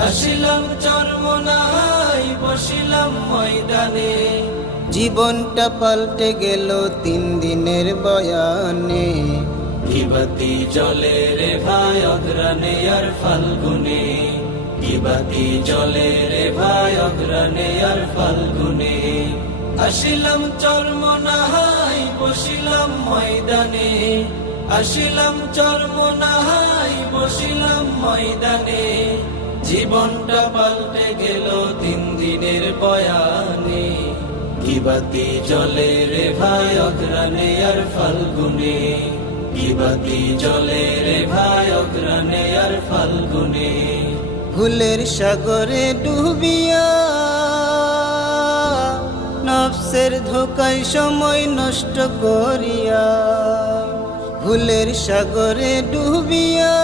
আসিলাম চরমনাই বসিলাম ময়দানে, জীবনটা পাল্টে গেল 3 দিনের বয়ানে। কিবাতি জলে রে ভাই অগ্রানে আর ফাল্গুনে, কিবাতি জলে রে ভাই অগ্রানে আর ফাল্গুনে। আসিলাম চরমনাই বসিলাম ময়দানে, আসিলাম চরমনাই বসিলাম ময়দানে, জীবনটা পাল্টে গেল 3 দিনের বয়ানে। কিবাতি জলে রে ভাই অগ্রানে আর ফাল্গুনে, কিবাতি জলে রে ভাই অগ্রানে আর ফাল্গুনে। ভুলের সাগরে ডুবিয়া নফসের ধোকায় সময় নষ্ট করিয়া, ভুলের সাগরে ডুবিয়া